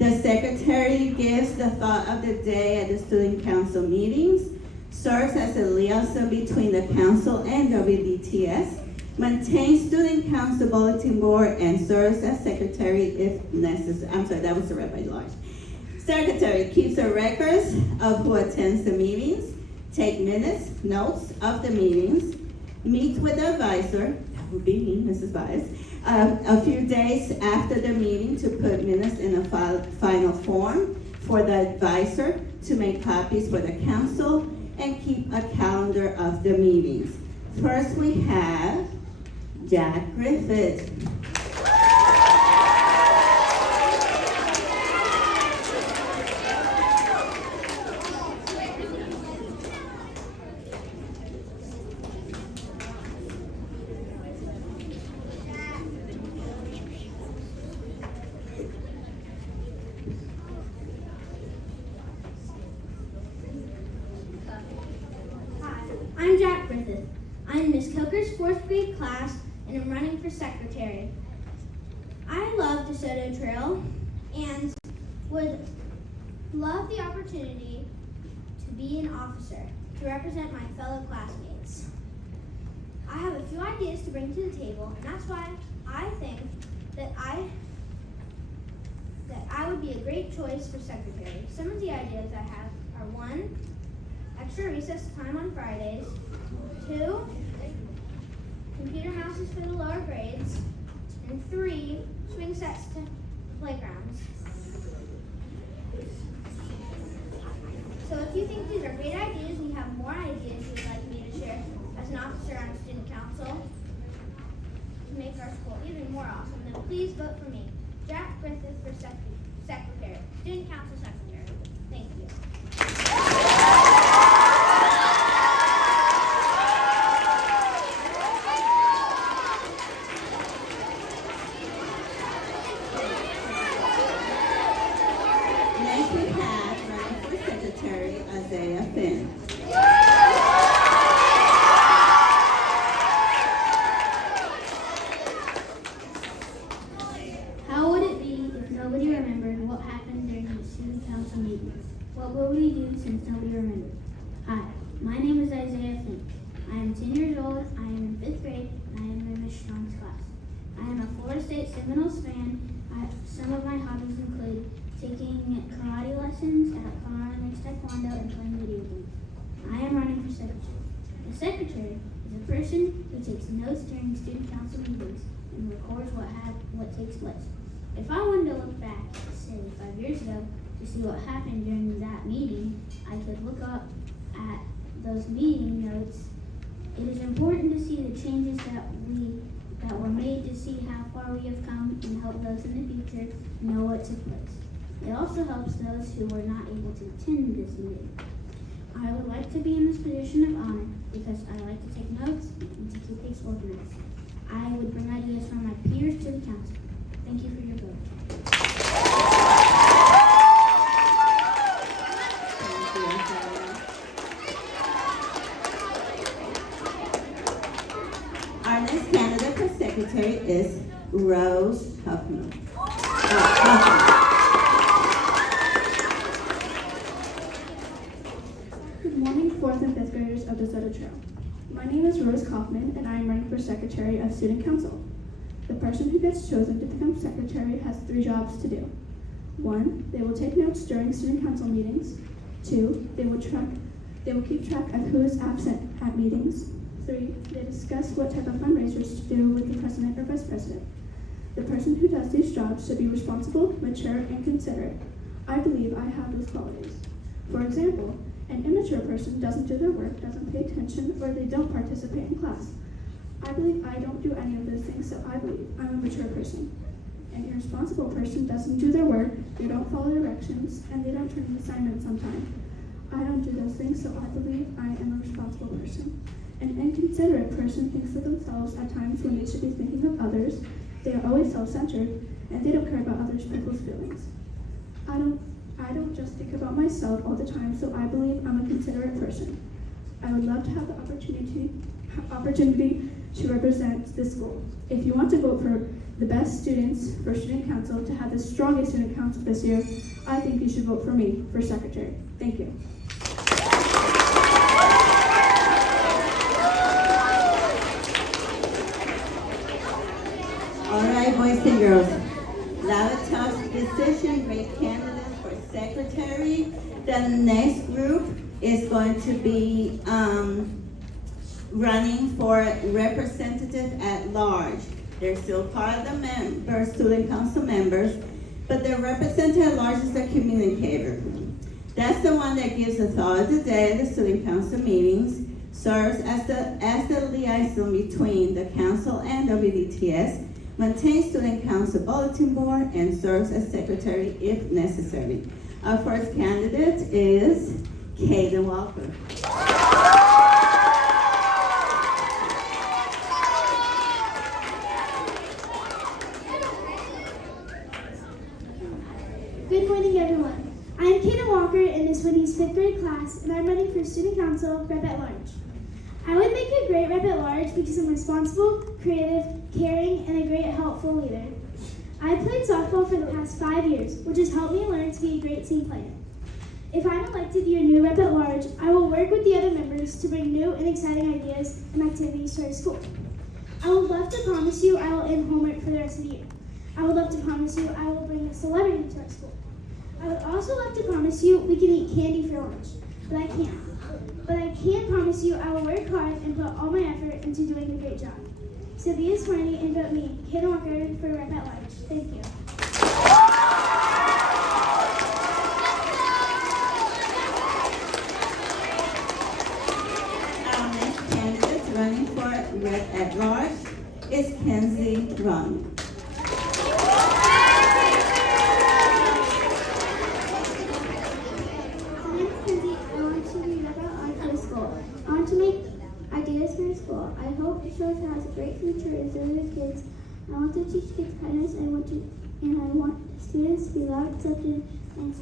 The secretary gives the thought of the day at the student council meetings, serves as a liaison between the council and WDTS, maintains student council bulletin board, and serves as secretary if necessary. I'm sorry, that was read by large. Secretary keeps a records of who attends the meetings, take minutes, notes of the meetings, meets with the advisor, that would be me, Mrs. Bias, a few days after the meeting to put minutes in a final form for the advisor to make copies for the council and keep a calendar of the meetings. First we have Jack Griffith. I'm Jack Griffith. I'm Miss Coker's 4th grade class and I'm running for secretary. I love DeSoto Trail and would love the opportunity to be an officer to represent my fellow classmates. I have a few ideas to bring to the table, and that's why I think that I would be a great choice for secretary. Some of the ideas I have are 1, extra recess time on Fridays, 2, computer houses for the lower grades, and 3, swing sets to playgrounds. So if you think these are great ideas and you have more ideas you'd like me to share as an officer on student council to make our school even more awesome, then please vote for me, Jack Griffith, for secretary, student council secretary. Thank you. How would it be if nobody remembered what happened during the student council meetings? What will we do since nobody remembered? Hi, my name is Isaiah Fink. I am 10 years old, I am in 5th grade, and I am in Miss Strong's class. I am a Florida State Seminoles fan. Some of my hobbies include taking karate lessons, fun mixed taekwondo, and playing video games. I am running for secretary. The secretary is a person who takes notes during student council meetings and records what takes place. If I wanted to look back, say 5 years ago, to see what happened during that meeting, I could look up at those meeting notes. It is important to see the changes that were made to see how far we have come and help those in the future know what took place. It also helps those who were not able to attend this meeting. I would like to be in this position of honor because I like to take notes and to keep things organized. I would bring ideas from my peers to the council. Thank you for your vote. Our next candidate for secretary is Rose Huffman. Good morning, 4th and 5th graders of DeSoto Trail. My name is Rose Kaufman, and I am running for secretary of student council. The person who gets chosen to become secretary has 3 jobs to do. 1, they will take notes during student council meetings. 2, they will keep track of who is absent at meetings. 3, they discuss what type of fundraisers to do with the president or vice president. The person who does these jobs should be responsible, mature, and considerate. I believe I have those qualities. For example, an immature person doesn't do their work, doesn't pay attention, or they don't participate in class. I believe I don't do any of those things, so I believe I'm a mature person. An irresponsible person doesn't do their work, they don't follow directions, and they don't turn in assignments on time. I don't do those things, so I believe I am a responsible person. An inconsiderate person thinks of themselves at times when they should be thinking of others. They are always self-centered, and they don't care about other people's feelings. I don't just think about myself all the time, so I believe I'm a considerate person. I would love to have the opportunity to represent this school. If you want to vote for the best students for student council, to have the strongest student council this year, I think you should vote for me for secretary. Thank you. All right, boys and girls. Now a tough decision, great candidates for secretary. The next group is going to be running for representative at large. They're still part of the student council members, but the representative at large is the communicator. That's the one that gives the thought of the day at the student council meetings, serves as the liaison between the council and WDTS, maintains student council bulletin board, and serves as secretary if necessary. Our first candidate is Kayden Walker. Good morning, everyone. I am Kayden Walker in Miss Whitney's 5th grade class, and I'm running for student council rep at large. I would make a great rep at large because I'm responsible, creative, caring, and a great helpful leader. I played softball for the past 5 years, which has helped me learn to be a great team player. If I'm elected your new rep at large, I will work with the other members to bring new and exciting ideas and activities to our school. I would love to promise you I will end homework for the rest of the year. I would love to promise you I will bring a celebrity to our school. I would also love to promise you we can eat candy for lunch, but I can't. But I can promise you I will work hard and put all my effort into doing a great job. So be as smart and vote me, Kayden Walker, for rep at large. Thank you. Our next candidate running for rep at large is Kenzie Rung. I hope the church has a great future as other kids. I want to teach kids kindness. I want students to be loud, accepted, and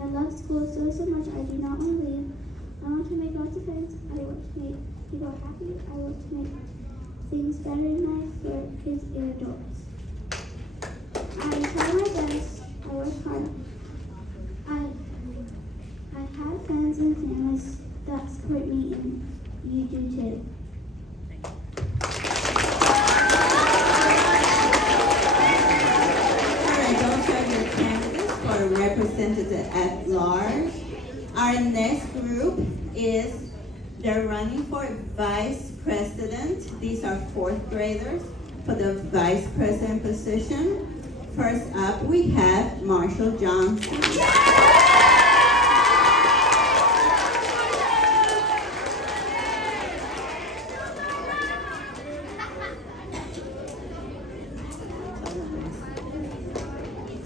I love school so much. I do not want to leave. I want to make lots of friends. I want to make people happy. I want to make things better in life for kids and adults. I try my best. I work hard. I have friends and families that support me, and you do too. All right, those are your candidates for representative at large. Our next group is, they're running for vice president. These are 4th graders for the vice president position. First up, we have Marshall Johnson.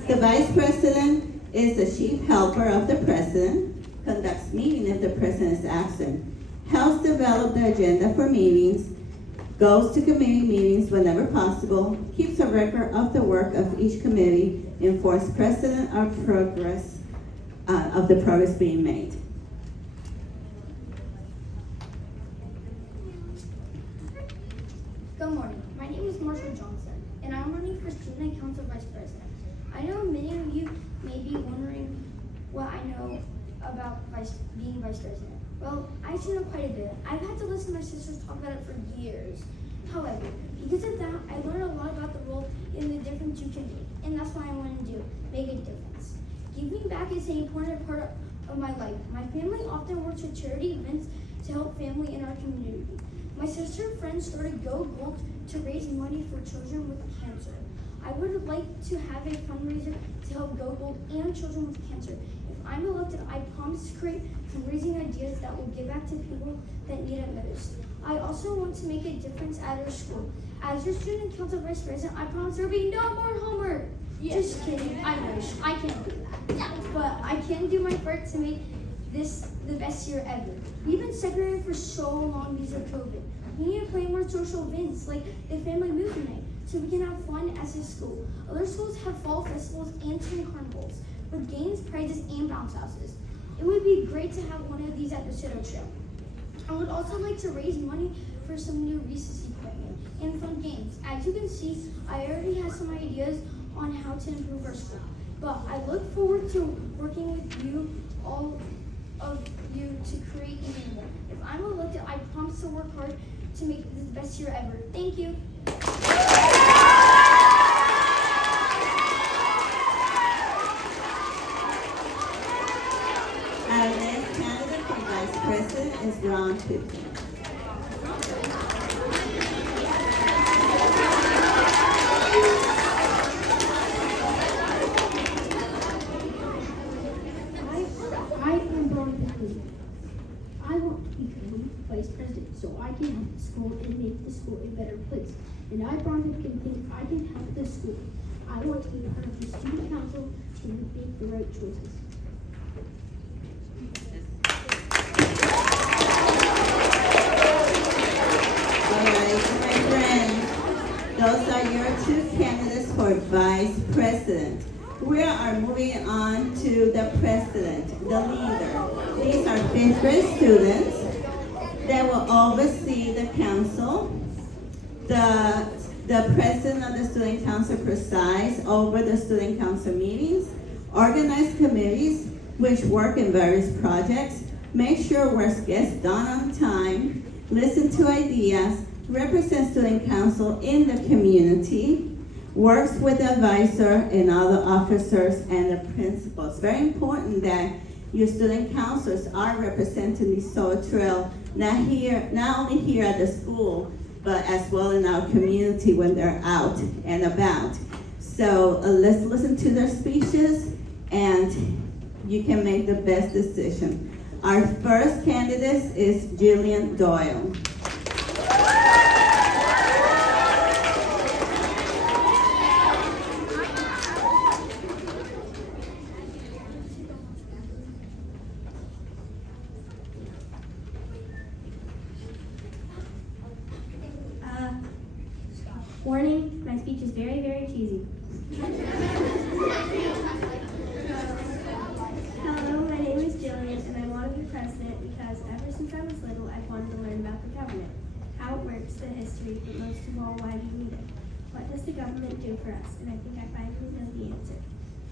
The vice president is the chief helper of the president, conducts meetings if the president is absent, helps develop the agenda for meetings, goes to committee meetings whenever possible, keeps a record of the work of each committee, enforces precedent of the progress being made. Good morning. My name is Marshall Johnson, and I'm running for Student Council Vice President. I know many of you may be wondering what I know about being Vice President. Well, I actually know quite a bit. I've had to listen to my sisters talk about it for years. However, because of that, I learned a lot about the role and the difference you can make, and that's what I want to do, make a difference. Giving back is an important part of my life. My family often works with charity events to help family in our community. My sister and friends started Go Gold to raise money for children with cancer. I would like to have a fundraiser to help Go Gold and children with cancer. If I'm elected, I promise to create fundraising ideas that will give back to people that need it most. I also want to make a difference at our school. As your student council vice president, I promise there will be no more homework. Yes. Just kidding. I wish. I can't do that. Yeah. But I can do my part to make this the best year ever. We've been separated for so long because of COVID. We need to play more social events like the family movie night, so we can have fun as a school. Other schools have fall festivals and spring carnivals with games, prizes, and bounce houses. It would be great to have one of these at the Soto Trail. I would also like to raise money for some new recess equipment and from James. As you can see, I already have some ideas on how to improve our school. But I look forward to working with you, all of you, to create even more. If I'm elected, I promise to work hard to make this the best year ever. Thank you. Our next candidate for Vice President is Ron Pittman. I am Ron Pittman. I want to become vice president so I can help the school and make the school a better place. And I, Ron Pittman, think I can help the school. I want to be part of the student council to make the right choices. My friends, those are your two candidates for Vice President. We are moving on to the President, the leader. These are fifth grade students that will oversee the council. The President of the Student Council presides over the Student Council meetings, organize committees which work in various projects, make sure work gets done on time, listen to ideas, represent Student Council in the community, works with the advisor and other officers and the principals. Very important that your student councils are representing the Soda Trail, not only here at the school, but as well in our community when they're out and about. So let's listen to their speeches and you can make the best decision. Our first candidate is Jillian Doyle. Warning, my speech is very, very cheesy. Hello, my name is Jillian, and I want to be president because ever since I was little, I've wanted to learn about the government, how it works, the history, but most of all, why we need it. What does the government do for us? And I think I finally know the answer.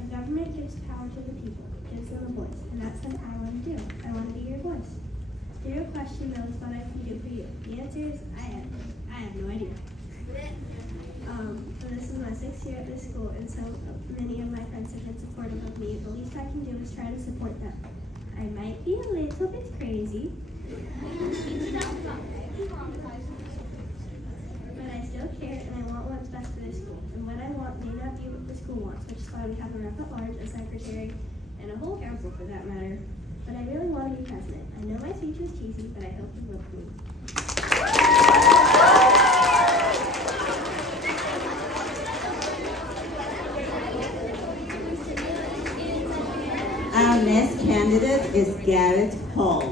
The government gives power to the people, gives them a voice, and that's what I want to do. I want to be your voice. To your question, though, is what I can do for you. The answer is I have no idea. So this is my 6th year at this school, and so many of my friends have been supportive of me. The least I can do is try to support them. I might be a little bit crazy, but I still care, and I want what's best for this school. And what I want may not be what the school wants, which is why we have a rep at large, a secretary, and a whole council for that matter. But I really want to be president. I know my speech was cheesy, but I hope you vote for me. Our next candidate is Garrett Hall.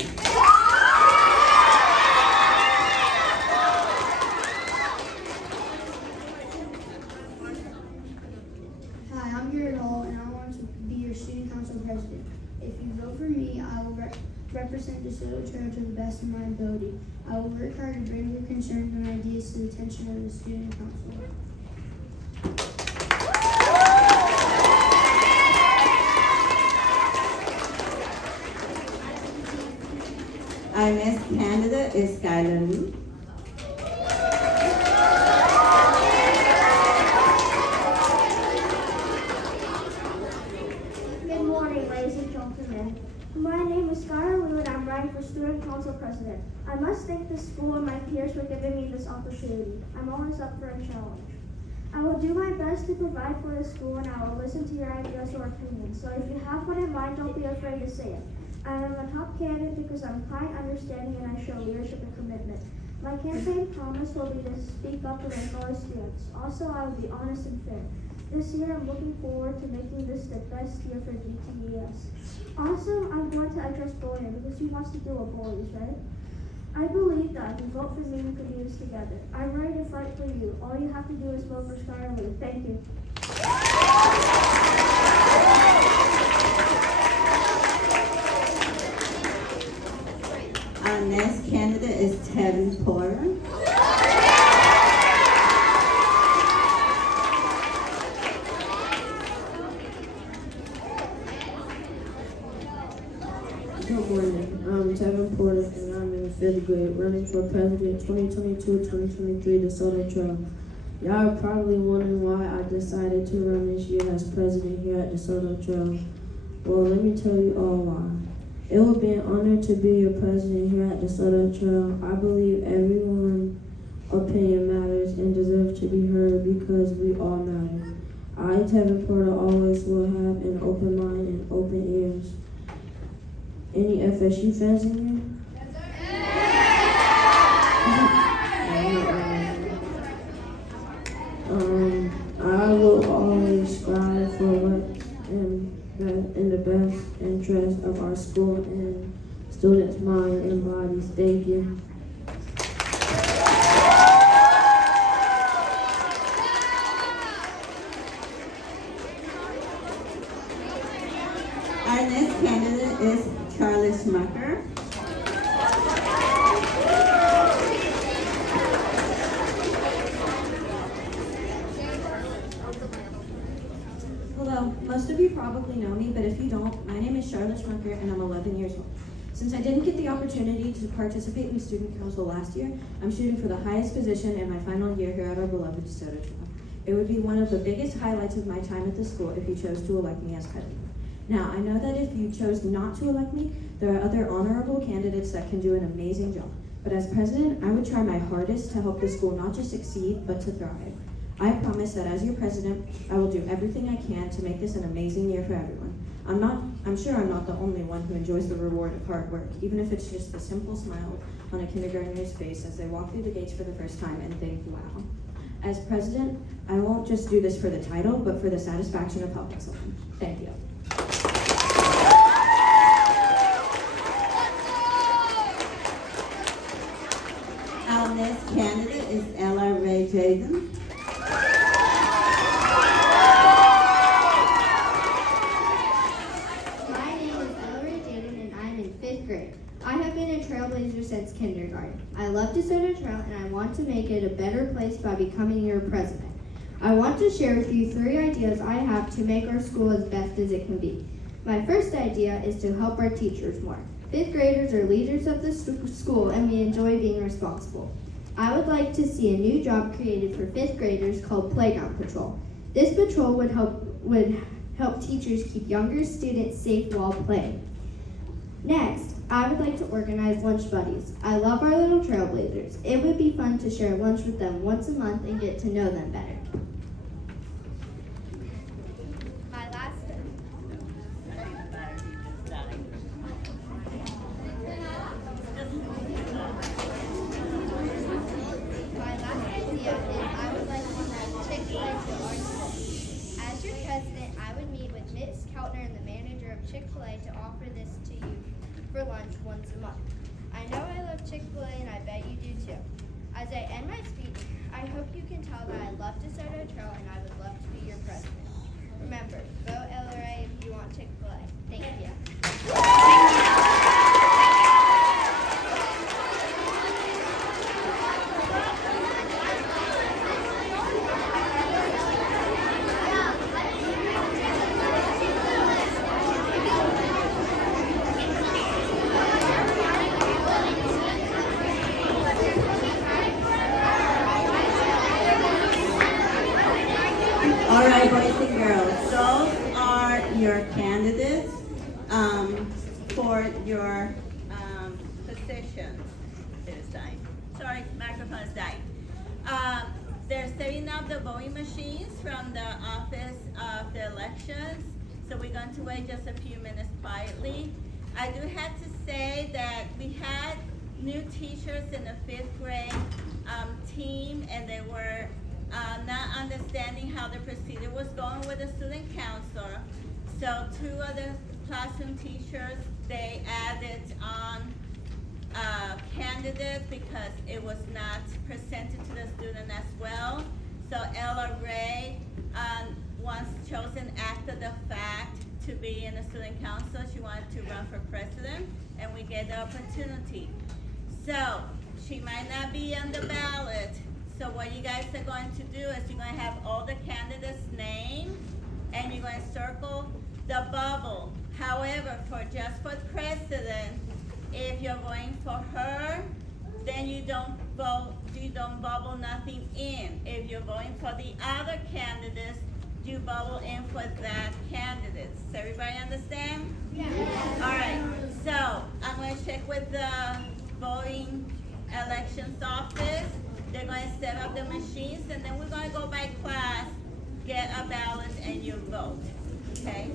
Hi, I'm Garrett Hall, and I want to be your student council president. If you vote for me, I will represent the Soda Trail to the best of my ability. I will work hard to bring your concerns and ideas to the attention of the student council. Our next candidate is Skylar Lee. Good morning, ladies and gentlemen. My name is Skylar Lou, and I'm running for Student Council President. I must thank the school and my peers for giving me this opportunity. I'm always up for a challenge. I will do my best to provide for the school, and I will listen to your ideas or opinions. So if you have one in mind, don't be afraid to say it. I am a top candidate because I'm kind, understanding, and I show leadership and commitment. My campaign promise will be to speak up for my fellow students. Also, I will be honest and fair. This year, I'm looking forward to making this the best year for DTES. Also, I'm going to address bullying because who wants to deal with bullies, right? I believe that if you vote for me, we can do this together. I'm ready to fight for you. All you have to do is vote for Skylar Lou. Thank you. Our next candidate is Tevin Porter. Good morning. I'm Tevin Porter, and I'm in the 5th grade, running for president 2022-2023 DeSoto Trail. Y'all are probably wondering why I decided to run this year as president here at DeSoto Trail. Well, let me tell you all why. It will be an honor to be your president here at DeSoto Trail. I believe everyone's opinion matters and deserves to be heard because we all matter. I, Tevin Porter, always will have an open mind and open ears. Any FSU fans in here? I will always strive for what's in the best interest of our school and students' mind and bodies. Thank you. Our next candidate is Rucker. Hello, most of you probably know me, but if you don't, my name is Rucker and I'm 11 years old. Since I didn't get the opportunity to participate in the student council last year, I'm shooting for the highest position in my final year here at our beloved DeSoto Trail. It would be one of the biggest highlights of my time at the school if you chose to elect me as president. Now, I know that if you chose not to elect me, there are other honorable candidates that can do an amazing job. But as president, I would try my hardest to help the school not just succeed, but to thrive. I promise that as your president, I will do everything I can to make this an amazing year for everyone. I'm sure I'm not the only one who enjoys the reward of hard work, even if it's just the simple smile on a kindergartner's face as they walk through the gates for the first time and think, wow. As president, I won't just do this for the title, but for the satisfaction of helping someone. Thank you. Our next candidate is Ella Ray Jaden. My name is Ella Ray Jaden and I'm in 5th grade. I have been a trailblazer since kindergarten. I love DeSoto Trail and I want to make it a better place by becoming your president. I want to share with you 3 ideas I have to make our school as best as it can be. My first idea is to help our teachers more. 5th graders are leaders of the school and we enjoy being responsible. I would like to see a new job created for 5th graders called Playground Patrol. This patrol would help teachers keep younger students safe while playing. Next, I would like to organize lunch buddies. I love our little trailblazers. It would be fun to share lunch with them once a month and get to know them better. Chick-fil-A to offer this to you for lunch once a month. I know I love Chick-fil-A and I bet you do too. As I end my speech, I hope you can tell that I love DeSoto Trail and I would love to be your president. Remember, vote LRA if you want Chick-fil-A. Thank you. All right, boys and girls, those are your candidates for your positions. Sorry, microphone's dying. They're setting up the voting machines from the Office of the Elections, so we're going to wait just a few minutes quietly. I do have to say that we had new teachers in the 5th grade team, and they were not understanding how the procedure was going with the student counselor. So 2 of the classroom teachers, they added on candidates because it was not presented to the student as well. So Ella Ray was chosen after the fact to be in the student council. She wanted to run for president and we gave the opportunity. So she might not be on the ballot. So what you guys are going to do is you're going to have all the candidates' names and you're going to circle the bubble. However, for president, if you're voting for her, then you don't bubble nothing in. If you're voting for the other candidates, you bubble in for that candidate. Does everybody understand? Yes. All right, so I'm going to check with the voting elections office. They're going to set up the machines, and then we're going to go by class, get a ballot, and you vote. Okay?